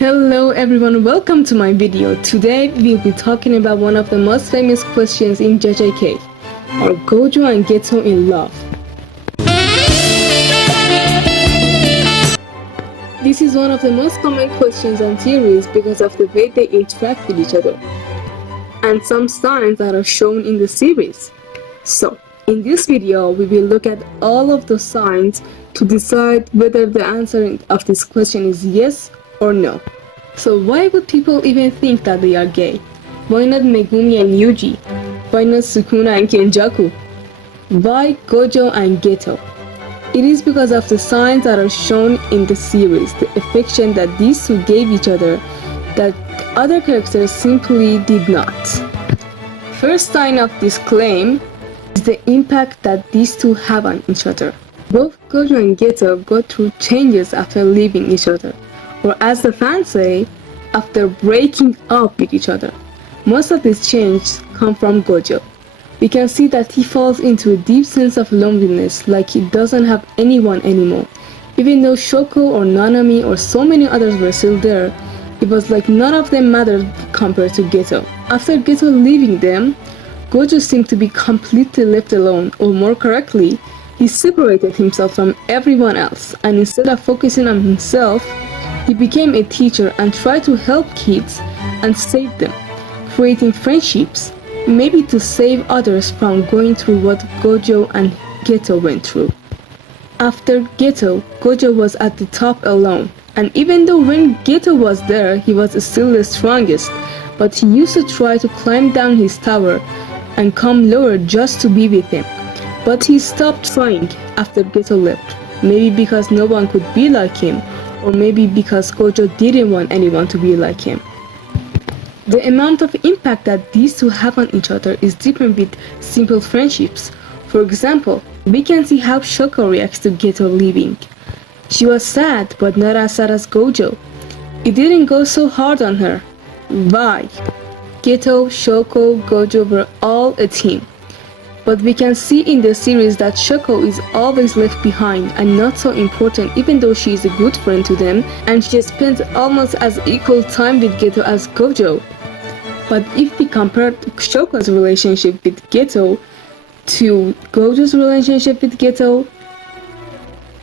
Hello everyone, welcome to my video. Today we'll be talking about one of the most famous questions in JJK. Are Gojo and Geto in love? This is one of the most common questions and theories because of the way they interact with each other and some signs that are shown in the series. So, in this video, we will look at all of the signs to decide whether the answer of this question is yes or no. So why would people even think that they are gay? Why not Megumi and Yuji? Why not Sukuna and Kenjaku? Why Gojo and Geto? It is because of the signs that are shown in the series, the affection that these two gave each other that other characters simply did not. First sign of this claim is the impact that these two have on each other. Both Gojo and Geto go through changes after leaving each other, or as the fans say, after breaking up with each other. Most of these changes come from Gojo. We can see that he falls into a deep sense of loneliness, like he doesn't have anyone anymore. Even though Shoko or Nanami or so many others were still there, it was like none of them mattered compared to Geto. After Geto leaving them, Gojo seemed to be completely left alone, or more correctly, he separated himself from everyone else, and instead of focusing on himself, he became a teacher and tried to help kids and save them, creating friendships, maybe to save others from going through what Gojo and Geto went through. After Geto, Gojo was at the top alone, and even though when Geto was there, he was still the strongest, but he used to try to climb down his tower and come lower just to be with him. But he stopped trying after Geto left, maybe because no one could be like him, or maybe because Gojo didn't want anyone to be like him. The amount of impact that these two have on each other is different with simple friendships. For example, we can see how Shoko reacts to Geto leaving. She was sad, but not as sad as Gojo. It didn't go so hard on her. Why? Geto, Shoko, Gojo were all a team. But we can see in the series that Shoko is always left behind and not so important, even though she is a good friend to them and she spends almost as equal time with Geto as Gojo. But if we compare Shoko's relationship with Geto to Gojo's relationship with Geto,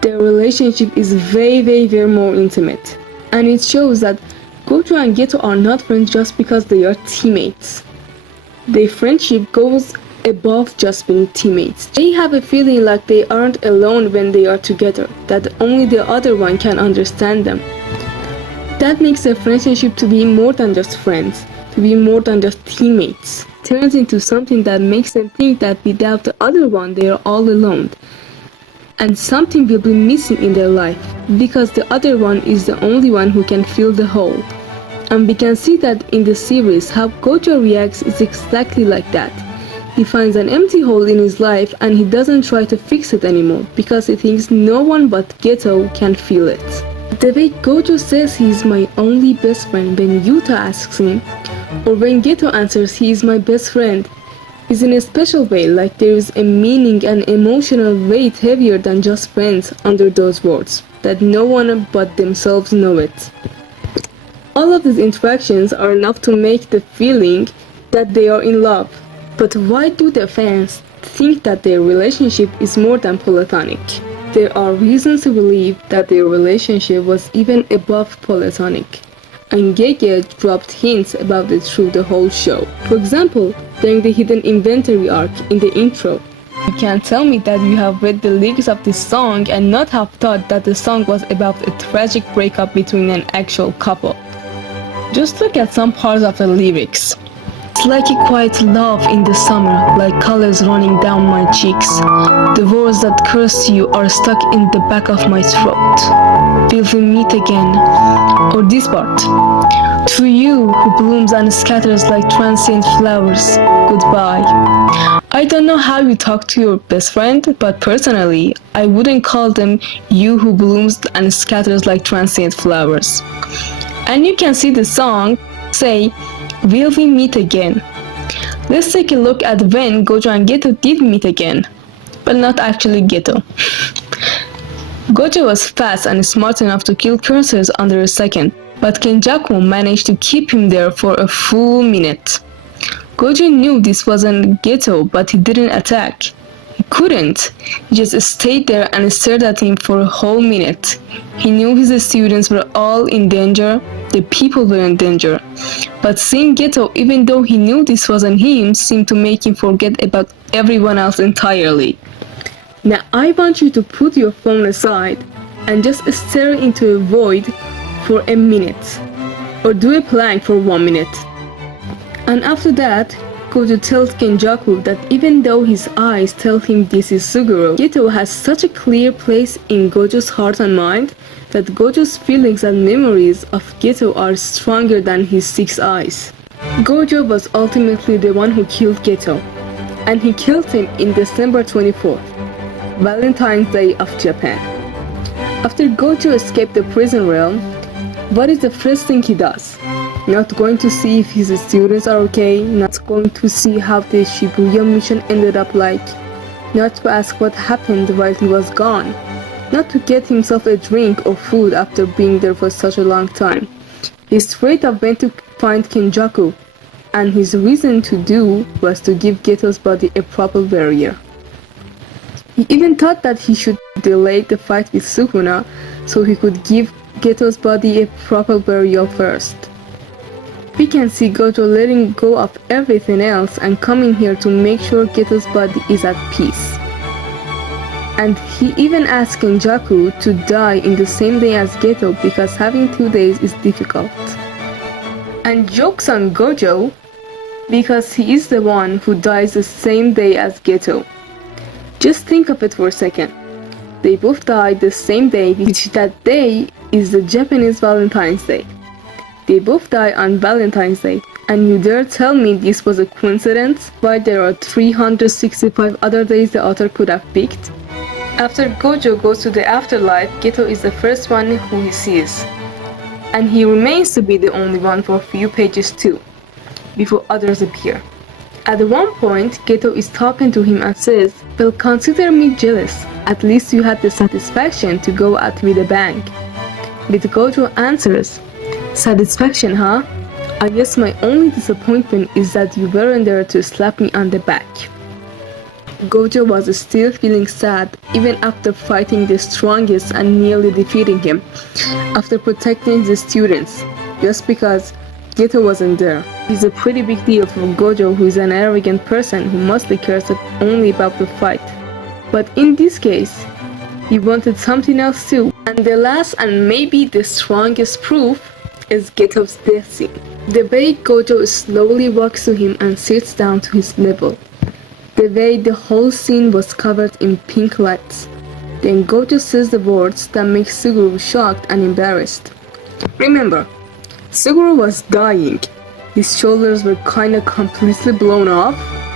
their relationship is very more intimate. And it shows that Gojo and Geto are not friends just because they are teammates. Their friendship goes above just being teammates. They have a feeling like they aren't alone when they are together, that only the other one can understand them. That makes their friendship to be more than just friends, to be more than just teammates. It turns into something that makes them think that without the other one they are all alone. And something will be missing in their life, because the other one is the only one who can fill the hole. And we can see that in the series how Gojo reacts is exactly like that. He finds an empty hole in his life and he doesn't try to fix it anymore because he thinks no one but Geto can feel it. The way Gojo says he is my only best friend when Yuta asks him, or when Geto answers he is my best friend, is in a special way, like there is a meaning and emotional weight heavier than just friends under those words, that no one but themselves know it. All of these interactions are enough to make the feeling that they are in love. But why do the fans think that their relationship is more than platonic? There are reasons to believe that their relationship was even above platonic, and Gege dropped hints about it through the whole show. For example, during the hidden inventory arc in the intro. You can't tell me that you have read the lyrics of this song and not have thought that the song was about a tragic breakup between an actual couple. Just look at some parts of the lyrics. It's like a quiet love in the summer, like colors running down my cheeks. The words that curse you are stuck in the back of my throat. Will we meet again? Or this part. To you who blooms and scatters like transient flowers, goodbye. I don't know how you talk to your best friend, but personally, I wouldn't call them you who blooms and scatters like transient flowers. And you can see the song say, will we meet again? Let's take a look at when Gojo and Geto did meet again, but not actually Geto. Gojo was fast and smart enough to kill cursors under a second, but Kenjaku managed to keep him there for a full minute. Gojo knew this wasn't Geto, but he didn't attack. He couldn't. He just stayed there and stared at him for a whole minute. He knew his students were all in danger, the people were in danger. But seeing Geto, even though he knew this wasn't him, seemed to make him forget about everyone else entirely. Now I want you to put your phone aside and just stare into a void for a minute. Or do a plank for 1 minute. And after that, Gojo tells Kenjaku that even though his eyes tell him this is Suguru, Geto has such a clear place in Gojo's heart and mind that Gojo's feelings and memories of Geto are stronger than his 6 eyes. Gojo was ultimately the one who killed Geto, and he killed him in December 24th, Valentine's Day of Japan. After Gojo escaped the prison realm, what is the first thing he does? Not going to see if his students are okay, not going to see how the Shibuya mission ended up like, not to ask what happened while he was gone, not to get himself a drink or food after being there for such a long time. He straight up went to find Kenjaku, and his reason to do was to give Geto's body a proper burial. He even thought that he should delay the fight with Sukuna so he could give Geto's body a proper burial first. We can see Gojo letting go of everything else and coming here to make sure Geto's body is at peace. And he even asked Kenjaku to die in the same day as Geto because having 2 days is difficult. And joke's on Gojo because he is the one who dies the same day as Geto. Just think of it for a second. They both died the same day, which that day is the Japanese Valentine's Day. They both die on Valentine's Day, and you dare tell me this was a coincidence? Why there are 365 other days the author could have picked? After Gojo goes to the afterlife, Geto is the first one who he sees. And he remains to be the only one for a few pages too, before others appear. At one point, Geto is talking to him and says, "Well, consider me jealous. At least you had the satisfaction to go out with a bang." But Gojo answers, "Satisfaction, huh? I guess my only disappointment is that you weren't there to slap me on the back." Gojo was still feeling sad even after fighting the strongest and nearly defeating him, after protecting the students, just because Geto wasn't there. It's a pretty big deal for Gojo, who is an arrogant person who mostly cares only about the fight. But in this case, he wanted something else too. And the last and maybe the strongest proof is Geto's death scene. The way Gojo slowly walks to him and sits down to his level. The way the whole scene was covered in pink lights. Then Gojo says the words that make Suguru shocked and embarrassed. Remember, Suguru was dying. His shoulders were kinda completely blown off,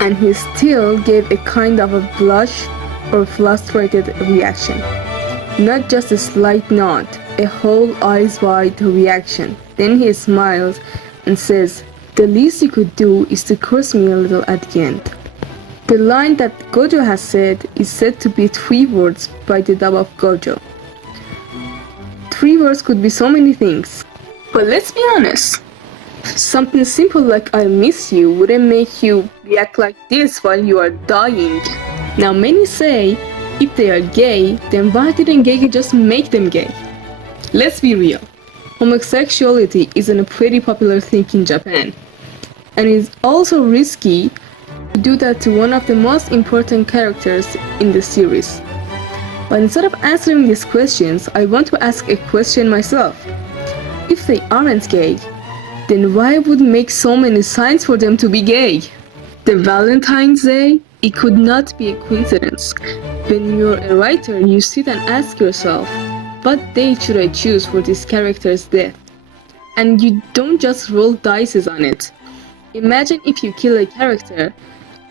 and he still gave a kind of a blush or frustrated reaction. Not just a slight nod, a whole eyes wide reaction. Then he smiles and says, "The least you could do is to curse me a little at the end." The line that Gojo has said is said to be 3 words by the dub of Gojo. 3 words could be so many things. But let's be honest. Something simple like "I miss you" wouldn't make you react like this while you are dying. Now many say, if they are gay, then why didn't Gege just make them gay? Let's be real. Homosexuality isn't a pretty popular thing in Japan. And it's also risky to do that to one of the most important characters in the series. But instead of answering these questions, I want to ask a question myself. If they aren't gay, then why would make so many signs for them to be gay? The Valentine's Day? It could not be a coincidence. When you're a writer, you sit and ask yourself, what date should I choose for this character's death? And you don't just roll dice on it. Imagine if you kill a character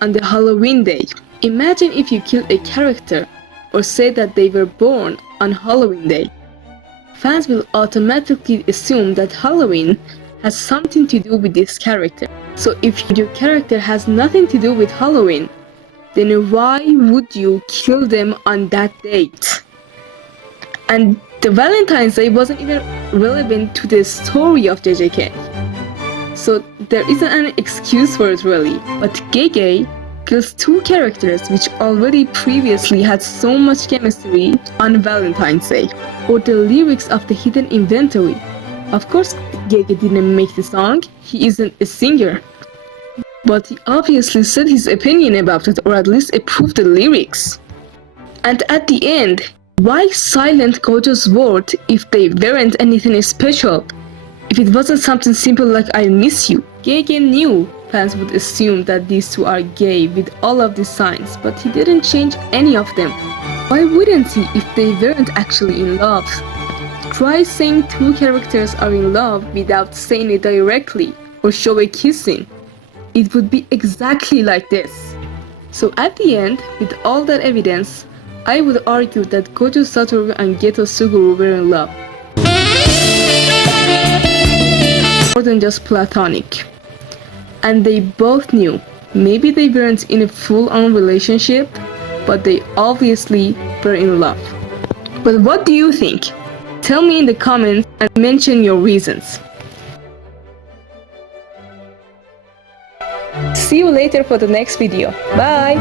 on the Halloween day. Imagine if you kill a character or say that they were born on Halloween day. Fans will automatically assume that Halloween has something to do with this character. So if your character has nothing to do with Halloween, then why would you kill them on that date? And the Valentine's Day wasn't even relevant to the story of JJK. So there isn't any excuse for it really. But Gege kills two characters which already previously had so much chemistry on Valentine's Day. Or the lyrics of the Hidden Inventory. Of course, Gege didn't make the song, he isn't a singer. But he obviously said his opinion about it, or at least approved the lyrics. And at the end, why silent Gojo's word if they weren't anything special? If it wasn't something simple like I miss you? Gege knew fans would assume that these two are gay with all of these signs, but he didn't change any of them. Why wouldn't he if they weren't actually in love? Try saying two characters are in love without saying it directly, or show a kissing. It would be exactly like this. So at the end, with all that evidence, I would argue that Gojo SATORU and Geto SUGURU were in love. More than just platonic. And they both knew, maybe they weren't in a full-on relationship, but they obviously were in love. But what do you think? Tell me in the comments and mention your reasons. See you later for the next video. Bye!